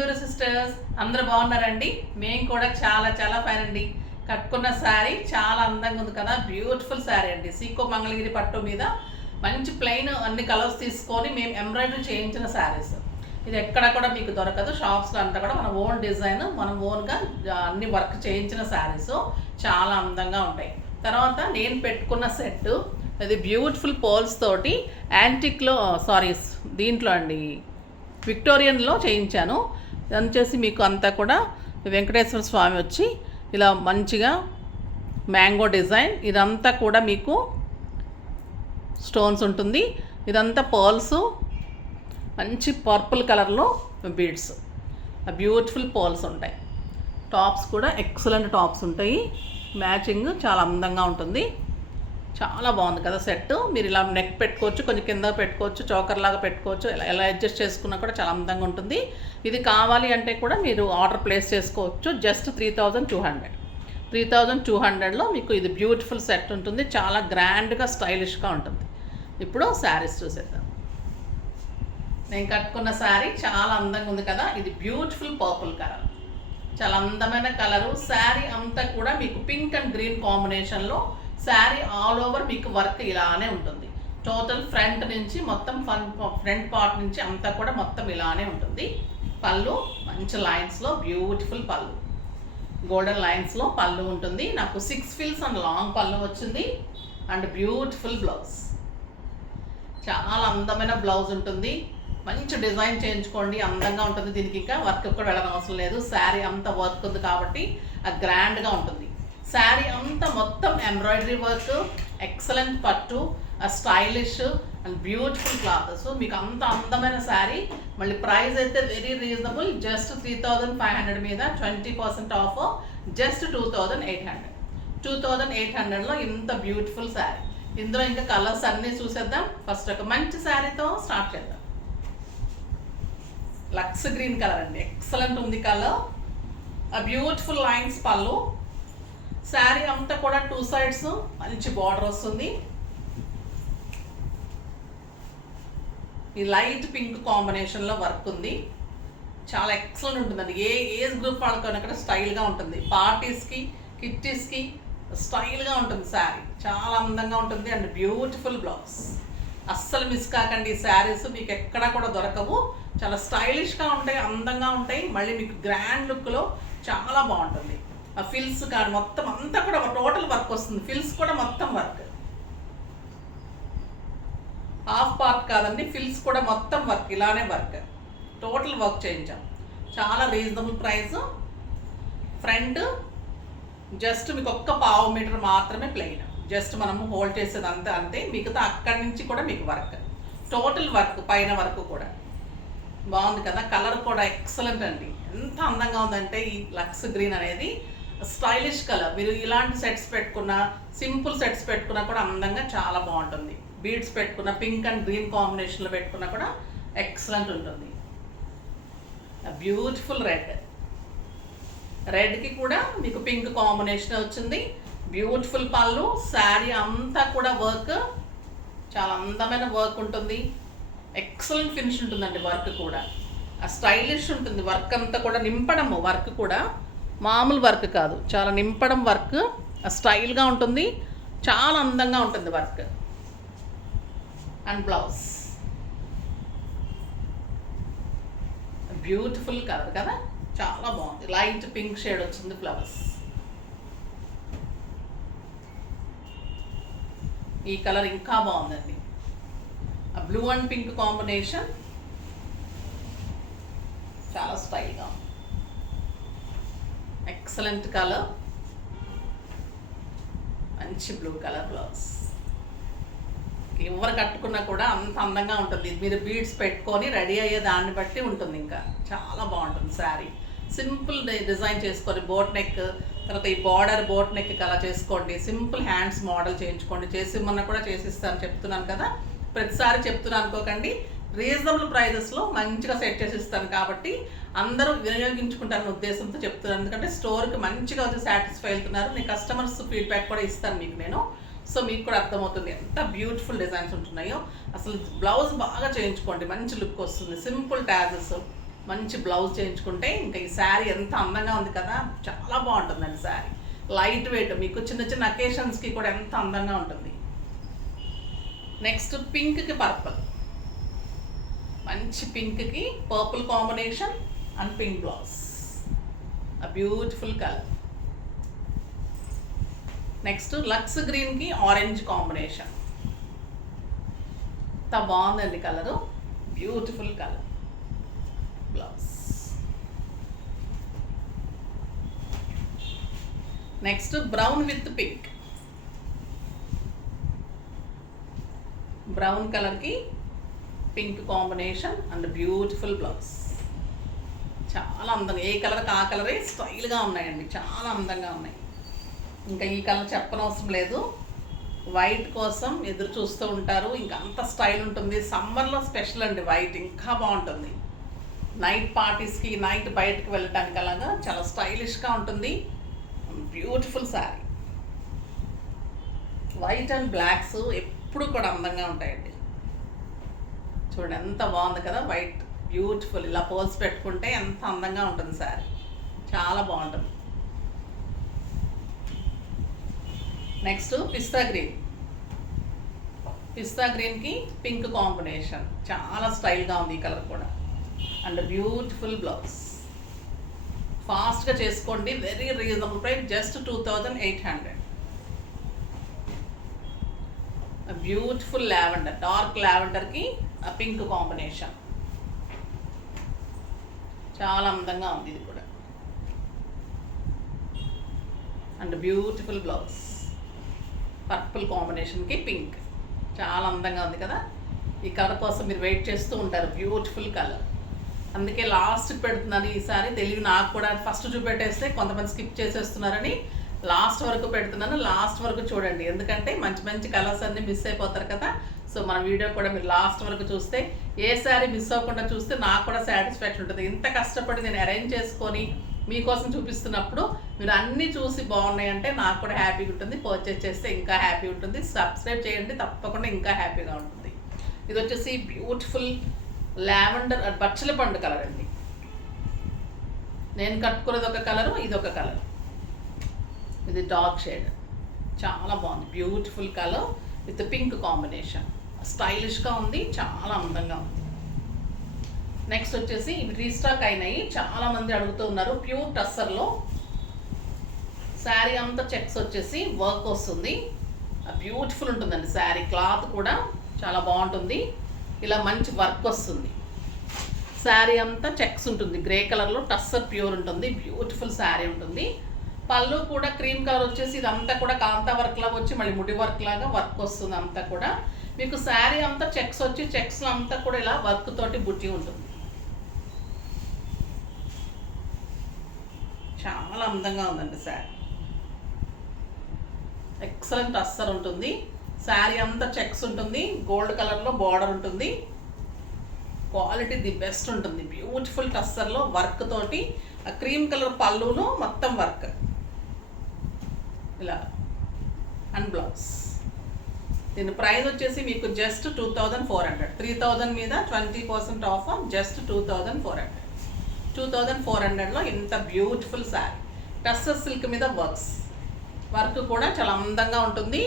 Nellore sisters అందరూ బాగున్నారండి. మేము కూడా చాలా చాలా ఫైన్ అండి. కట్టుకున్న శారీ చాలా అందంగా ఉంది కదా, బ్యూటిఫుల్ శారీ అండి. సీకో మంగళగిరి పట్టు మీద మంచి ప్లెయిన్ అన్ని కలర్స్ తీసుకొని మేము ఎంబ్రాయిడరీ చేయించిన శారీస్. ఇది ఎక్కడ కూడా మీకు దొరకదు, షాప్స్లో అంతా కూడా మన ఓన్ డిజైన్, మనం ఓన్గా అన్ని వర్క్ చేయించిన శారీస్ చాలా అందంగా ఉంటాయి. తర్వాత నేను పెట్టుకున్న సెట్ అది బ్యూటిఫుల్ పోల్స్ తోటి యాంటిక్లో దీంట్లో అండి విక్టోరియన్లో చేయించాను. వచ్చేసి మీకు అంతా కూడా వెంకటేశ్వర స్వామి వచ్చి ఇలా మంచిగా మ్యాంగో డిజైన్, ఇదంతా కూడా మీకు స్టోన్స్ ఉంటుంది. ఇదంతా పర్ల్స్, మంచి పర్పుల్ కలర్లో బీడ్స్, బ్యూటిఫుల్ పర్ల్స్ ఉంటాయి. టాప్స్ కూడా ఎక్సలెంట్ టాప్స్ ఉంటాయి, మ్యాచింగ్ చాలా అందంగా ఉంటుంది. చాలా బాగుంది కదా సెట్. మీరు ఇలా నెక్ పెట్టుకోవచ్చు, కొంచెం కింద పెట్టుకోవచ్చు, చోకర్ లాగా పెట్టుకోవచ్చు, ఎలా అడ్జస్ట్ చేసుకున్నా కూడా చాలా అందంగా ఉంటుంది. ఇది కావాలి అంటే కూడా మీరు ఆర్డర్ ప్లేస్ చేసుకోవచ్చు. జస్ట్ 3200లో మీకు ఇది బ్యూటిఫుల్ సెట్ ఉంటుంది. చాలా గ్రాండ్గా స్టైలిష్గా ఉంటుంది. ఇప్పుడు శారీస్ చూసేద్దాం. నేను కట్టుకున్న శారీ చాలా అందంగా ఉంది కదా. ఇది బ్యూటిఫుల్ పర్పుల్ కలర్, చాలా అందమైన కలరు. శారీ అంతా కూడా మీకు పింక్ అండ్ గ్రీన్ కాంబినేషన్లో శారీ ఆల్ ఓవర్ మీకు వర్క్ ఇలానే ఉంటుంది. టోటల్ ఫ్రంట్ నుంచి మొత్తం ఫ్రంట్ పార్ట్ నుంచి అంతా కూడా మొత్తం ఇలానే ఉంటుంది. పళ్ళు మంచి లైన్స్లో బ్యూటిఫుల్ పళ్ళు, గోల్డెన్ లైన్స్లో పళ్ళు ఉంటుంది. నాకు 6 ఫిల్స్ అండ్ లాంగ్ పళ్ళు వచ్చింది. అండ్ బ్యూటిఫుల్ బ్లౌజ్, చాలా అందమైన బ్లౌజ్ ఉంటుంది. మంచి డిజైన్ చేయించుకోండి, అందంగా ఉంటుంది. దీనికి ఇంకా వర్క్ కూడా వెళ్ళడం అవసరం లేదు. శారీ అంతా వర్క్ ఉంది కాబట్టి అది గ్రాండ్గా ఉంటుంది. శారీ అంతా మొత్తం ఎంబ్రాయిడరీ వర్క్, ఎక్సలెంట్ పట్టు, stylish and beautiful cloth. So మీకు అంత అందమైన శారీ. మళ్ళీ ప్రైస్ అయితే వెరీ రీజనబుల్, జస్ట్ 3500 మీద 20% ఆఫ్, జస్ట్ 2800లో ఇంత బ్యూటిఫుల్ శారీ. ఇందులో ఇంకా కలర్స్ అన్నీ చూసేద్దాం. ఫస్ట్ ఒక మంచి శారీతో స్టార్ట్ చేద్దాం. లక్స్ గ్రీన్ కలర్ అండి, ఎక్సలెంట్ ఉంది కలర్. బ్యూటిఫుల్ లైన్స్ పళ్ళు. శారీ అంతా కూడా 2 సైడ్స్ మంచి బార్డర్ వస్తుంది. ఈ లైట్ పింక్ కాంబినేషన్లో వర్క్ ఉంది. చాలా ఎక్సలెంట్ ఉంటుందండి. ఏ ఏజ్ గ్రూప్ వాళ్ళకైనా కూడా స్టైల్గా ఉంటుంది. పార్టీస్కి, కిట్టీస్కి స్టైల్గా ఉంటుంది శారీ. చాలా అందంగా ఉంటుంది. And beautiful blouse. అస్సలు మిస్ కాకండి. ఈ శారీస్ మీకు ఎక్కడా కూడా దొరకవు. చాలా స్టైలిష్గా ఉంటాయి, అందంగా ఉంటాయి. మళ్ళీ మీకు గ్రాండ్ లుక్లో చాలా బాగుంటుంది. ఆ ఫిల్స్ కానీ మొత్తం అంతా కూడా టోటల్ వర్క్ వస్తుంది. ఫిల్స్ కూడా మొత్తం వర్క్, హాఫ్ పార్ట్ కాదండి, ఫిల్స్ కూడా మొత్తం వర్క్, ఇలానే వర్క్, టోటల్ వర్క్ చేయించాం. చాలా రీజనబుల్ ప్రైస్. ఫ్రంట్ జస్ట్ మీకు 1/4 మీటర్ మాత్రమే ప్లెయిన్, జస్ట్ మనము హోల్డ్ చేసేది అంతే అంతే. మిగతా అక్కడి నుంచి కూడా మీకు వర్క్, టోటల్ వర్క్, పైన వరకు కూడా బాగుంది కదా. కలర్ కూడా ఎక్సలెంట్ అండి. ఎంత అందంగా ఉందంటే ఈ లక్స్ గ్రీన్ అనేది స్టైలిష్ కలర్. మీరు ఇలాంటి సెట్స్ పెట్టుకున్నా, సింపుల్ సెట్స్ పెట్టుకున్నా కూడా అందంగా చాలా బాగుంటుంది. బీడ్స్ పెట్టుకున్న, పింక్ అండ్ గ్రీన్ కాంబినేషన్లో పెట్టుకున్నా కూడా ఎక్సలెంట్ ఉంటుంది. బ్యూటిఫుల్ రెడ్కి కూడా మీకు పింక్ కాంబినేషన్ వచ్చింది. బ్యూటిఫుల్ పళ్ళు. శారీ అంతా కూడా వర్క్, చాలా అందమైన వర్క్ ఉంటుంది. ఎక్సలెంట్ ఫినిష్ ఉంటుందండి. వర్క్ కూడా స్టైలిష్ ఉంటుంది. వర్క్ అంతా కూడా నింపడము వర్క్ కూడా మామూలు వర్క్ కాదు, చాలా నింపడం వర్క్, స్టైల్గా ఉంటుంది. చాలా అందంగా ఉంటుంది work. And blouse beautiful colour కదా, చాలా బాగుంది. లైట్ పింక్ షేడ్ వచ్చింది బ్లౌజ్. ఈ కలర్ ఇంకా బాగుందండి. బ్లూ అండ్ పింక్ కాంబినేషన్ చాలా స్టైల్గా ఉంది. ఎక్సలెంట్ కలర్, మంచి బ్లూ కలర్ బ్లౌజ్. ఎవరు కట్టుకున్నా కూడా అంత అందంగా ఉంటుంది. మీరు బీడ్స్ పెట్టుకొని రెడీ అయ్యే దాన్ని బట్టి ఉంటుంది. ఇంకా చాలా బాగుంటుంది శారీ. సింపుల్ డిజైన్ చేసుకొని బోట్ నెక్, తర్వాత ఈ బార్డర్ బోట్ నెక్ అలా చేసుకోండి. సింపుల్ హ్యాండ్స్ మోడల్ చేయించుకోండి. చేసిమ్మన్నా కూడా చేసిస్తాను చెప్తున్నాను కదా, ప్రతిసారి చెప్తున్నాను అనుకోకండి. రీజనబుల్ ప్రైజెస్లో మంచిగా సెట్ చేసి ఇస్తాను కాబట్టి అందరూ వినియోగించుకుంటారని ఉద్దేశంతో చెప్తున్నాను. ఎందుకంటే స్టోర్కి మంచిగా వచ్చి సాటిస్ఫై అవుతున్నారు. మీ కస్టమర్స్ ఫీడ్బ్యాక్ కూడా ఇస్తాను మీకు నేను. సో మీకు కూడా అర్థమవుతుంది ఎంత బ్యూటిఫుల్ డిజైన్స్ ఉంటున్నాయో. అసలు బ్లౌజ్ బాగా చేయించుకోండి, మంచి లుక్ వస్తుంది. సింపుల్ ట్యాజెస్, మంచి బ్లౌజ్ చేయించుకుంటే ఇంకా ఈ శారీ ఎంత అందంగా ఉంది కదా, చాలా బాగుంటుందండి శారీ. లైట్ వెయిట్, మీకు చిన్న చిన్న అకేషన్స్కి కూడా ఎంత అందంగా ఉంటుంది. నెక్స్ట్ పింక్కి పర్పుల్, మంచి పింక్కి purple combination and pink blouse, a beautiful color. Next looks గ్రీన్కి ఆరెంజ్ కాంబినేషన్, ఎంత బాగుందండి colour, beautiful colour blouse. Next brown with pink, brown కలర్కి pink combination and beautiful blouse. చాలా అందంగా, ఏ కలర్కి ఆ కలరే స్టైల్గా ఉన్నాయండి, చాలా అందంగా ఉన్నాయి. ఇంకా ఈ కలర్ చెప్పనవసరం లేదు, వైట్ కోసం ఎదురు చూస్తూ ఉంటారు, ఇంకా అంత స్టైల్ ఉంటుంది. సమ్మర్లో స్పెషల్ అండి వైట్, ఇంకా బాగుంటుంది. నైట్ పార్టీస్కి, నైట్ బయటకు వెళ్ళటానికి అలాగా చాలా స్టైలిష్గా ఉంటుంది. Beautiful sari, white and blocks ఎప్పుడు కూడా అందంగా ఉంటాయండి. చూడండి ఎంత బాగుంది కదా, వైట్ బ్యూటిఫుల్, ఇలా పోల్స్ పెట్టుకుంటే ఎంత అందంగా ఉంటుంది శారీ, చాలా బాగుంటుంది. నెక్స్ట్ పిస్తా గ్రీన్, పిస్తా గ్రీన్కి పింక్ కాంబినేషన్, చాలా స్టైల్గా ఉంది ఈ కలర్ కూడా అండ్ బ్యూటిఫుల్ బ్లౌజ్. ఫాస్ట్గా చేసుకోండి, very reasonable price, just 2800. Beautiful lavender, dark లావెండర్కి పింక్ కాంబినేషన్, చాలా అందంగా ఉంది ఇది కూడా అండ్ బ్యూటిఫుల్ బ్లౌజ్. పర్పుల్ కాంబినేషన్కి పింక్, చాలా అందంగా ఉంది కదా. ఈ కలర్ కోసం మీరు వెయిట్ చేస్తూ ఉంటారు, బ్యూటిఫుల్ కలర్, అందుకే లాస్ట్కి పెడుతున్నాను ఈసారి. తెలివి నాకు కూడా, ఫస్ట్ చూపెట్టేస్తే కొంతమంది స్కిప్ చేసేస్తున్నారని లాస్ట్ వరకు పెడుతున్నాను. లాస్ట్ వరకు చూడండి, ఎందుకంటే మంచి మంచి కలర్స్ అన్నీ మిస్ అయిపోతారు కదా. సో మన వీడియో కూడా మీరు లాస్ట్ వరకు చూస్తే, ఏ శారీ మిస్ అవ్వకుండా చూస్తే నాకు కూడా సాటిస్ఫాక్షన్ ఉంటుంది. ఇంత కష్టపడి నేను అరేంజ్ చేసుకొని మీకోసం చూపిస్తున్నప్పుడు మీరు అన్నీ చూసి బాగున్నాయి అంటే నాకు కూడా హ్యాపీగా ఉంటుంది. పర్చేస్ చేస్తే ఇంకా హ్యాపీ ఉంటుంది. సబ్స్క్రైబ్ చేయండి తప్పకుండా, ఇంకా హ్యాపీగా ఉంటుంది. ఇది వచ్చేసి బ్యూటిఫుల్ లావెండర్ బచ్చల పండు కలర్ అండి. నేను కట్టుకున్నది ఒక కలరు, ఇది ఒక కలర్, ఇది డార్క్ షేడ్, చాలా బాగుంది. Beautiful colour with pink combination, స్టైలిష్గా ఉంది, చాలా అందంగా ఉంది. నెక్స్ట్ వచ్చేసి ఇవి రీస్టాక్ అయినాయి, చాలామంది అడుగుతూ ఉన్నారు. ప్యూర్ టస్సర్లో శారీ అంతా చెక్స్ వచ్చేసి వర్క్ వస్తుంది, బ్యూటిఫుల్ ఉంటుందండి శారీ. క్లాత్ కూడా చాలా బాగుంటుంది, ఇలా మంచి వర్క్ వస్తుంది. శారీ అంతా చెక్స్ ఉంటుంది, గ్రే కలర్లో టస్సర్ ప్యూర్ ఉంటుంది, బ్యూటిఫుల్ శారీ ఉంటుంది. పళ్ళు కూడా క్రీమ్ కలర్ వచ్చేసి ఇదంతా కూడా కాంతా వర్క్ లాగా వచ్చి మళ్ళీ ముడి వర్క్ లాగా వర్క్ వస్తుంది. అంతా కూడా మీకు శారీ అంతా చెక్స్ వచ్చి, చెక్స్లో అంతా కూడా ఇలా వర్క్ తోటి బుట్టి ఉంటుంది, చాలా అందంగా ఉందండి శారీ. ఎక్సలెంట్ టస్సర్ ఉంటుంది, శారీ అంతా చెక్స్ ఉంటుంది, గోల్డ్ కలర్లో బార్డర్ ఉంటుంది, క్వాలిటీ ది బెస్ట్ ఉంటుంది. బ్యూటిఫుల్ టస్సర్లో వర్క్ తోటి, ఆ క్రీమ్ కలర్ పళ్ళులో మొత్తం వర్క్ ఇలా అండ్ బ్లౌజ్. దీని ప్రైస్ వచ్చేసి మీకు జస్ట్ 2400, 3000 మీద 20% ఆఫ్, జస్ట్ 2400. 2400లో ఇంత బ్యూటిఫుల్ శారీ, టస్సర్ సిల్క్ మీద వర్క్ కూడా చాలా అందంగా ఉంటుంది.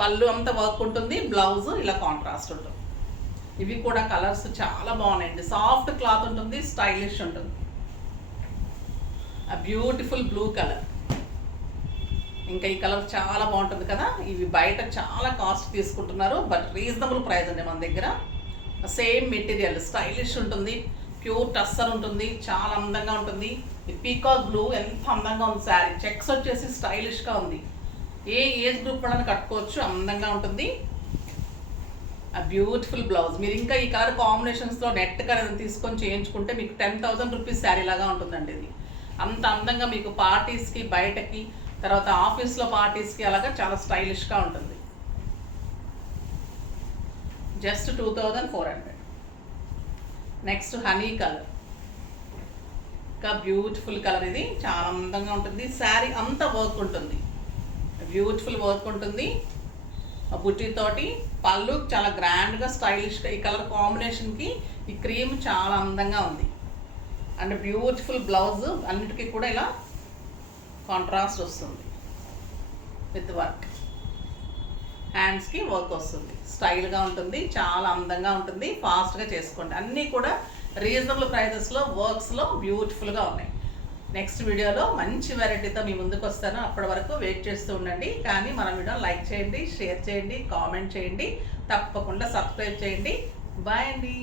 పళ్ళు అంతా వర్క్ ఉంటుంది, బ్లౌజ్ ఇలా కాంట్రాస్ట్ ఉంటుంది. ఇవి కూడా కలర్స్ చాలా బాగున్నాయండి, సాఫ్ట్ క్లాత్ ఉంటుంది, స్టైలిష్ ఉంటుంది. ఆ బ్యూటిఫుల్ బ్లూ కలర్, ఇంకా ఈ కలర్ చాలా బాగుంటుంది కదా. ఇవి బయట చాలా కాస్ట్ తీసుకుంటున్నారు, బట్ రీజనబుల్ ప్రైస్ అండి మన దగ్గర. సేమ్ మెటీరియల్, స్టైలిష్ ఉంటుంది, ప్యూర్ టస్సర్ ఉంటుంది, చాలా అందంగా ఉంటుంది. ఈ పీకాక్ బ్లూ ఎంత అందంగా ఉంది శారీ, చెక్స్ వచ్చేసి స్టైలిష్గా ఉంది. ఏ ఏజ్ గ్రూప్ వాళ్ళని కట్టుకోవచ్చు, అందంగా ఉంటుంది. ఆ బ్యూటిఫుల్ బ్లౌజ్. మీరు ఇంకా ఈ కలర్ కాంబినేషన్స్లో నెట్ కలర్ తీసుకొని చేయించుకుంటే మీకు 10,000 రూపీస్ శారీ లాగా ఉంటుందండి. ఇది అంత అందంగా మీకు పార్టీస్కి, బయటకి, తర్వాత ఆఫీస్లో పార్టీస్కి అలాగా చాలా స్టైలిష్గా ఉంటుంది. జస్ట్ 2400. నెక్స్ట్ హనీ కలర్, ఇంకా బ్యూటిఫుల్ కలర్, ఇది చాలా అందంగా ఉంటుంది. శారీ అంతా వర్క్ ఉంటుంది, బ్యూటిఫుల్ వర్క్ ఉంటుంది, బుట్టితోటి. పళ్ళు చాలా గ్రాండ్గా, స్టైలిష్గా, ఈ కలర్ కాంబినేషన్కి ఈ క్రీమ్ చాలా అందంగా ఉంది. అండ్ బ్యూటిఫుల్ బ్లౌజ్ అన్నిటికీ కూడా ఇలా కాంట్రాస్ట్ వస్తుంది విత్ వర్క్. హ్యాండ్స్కి వర్క్ వస్తుంది, స్టైల్గా ఉంటుంది, చాలా అందంగా ఉంటుంది. ఫాస్ట్గా చేసుకోండి. అన్నీ కూడా రీజనబుల్ ప్రైజెస్లో వర్క్స్లో బ్యూటిఫుల్గా ఉన్నాయి. నెక్స్ట్ వీడియోలో మంచి వెరైటీతో మీ ముందుకు వస్తాను. అప్పటి వరకు వెయిట్ చేస్తూ ఉండండి. కానీ మన వీడియో లైక్ చేయండి, షేర్ చేయండి, కామెంట్ చేయండి, తప్పకుండా సబ్స్క్రైబ్ చేయండి. బాయ్ అండి.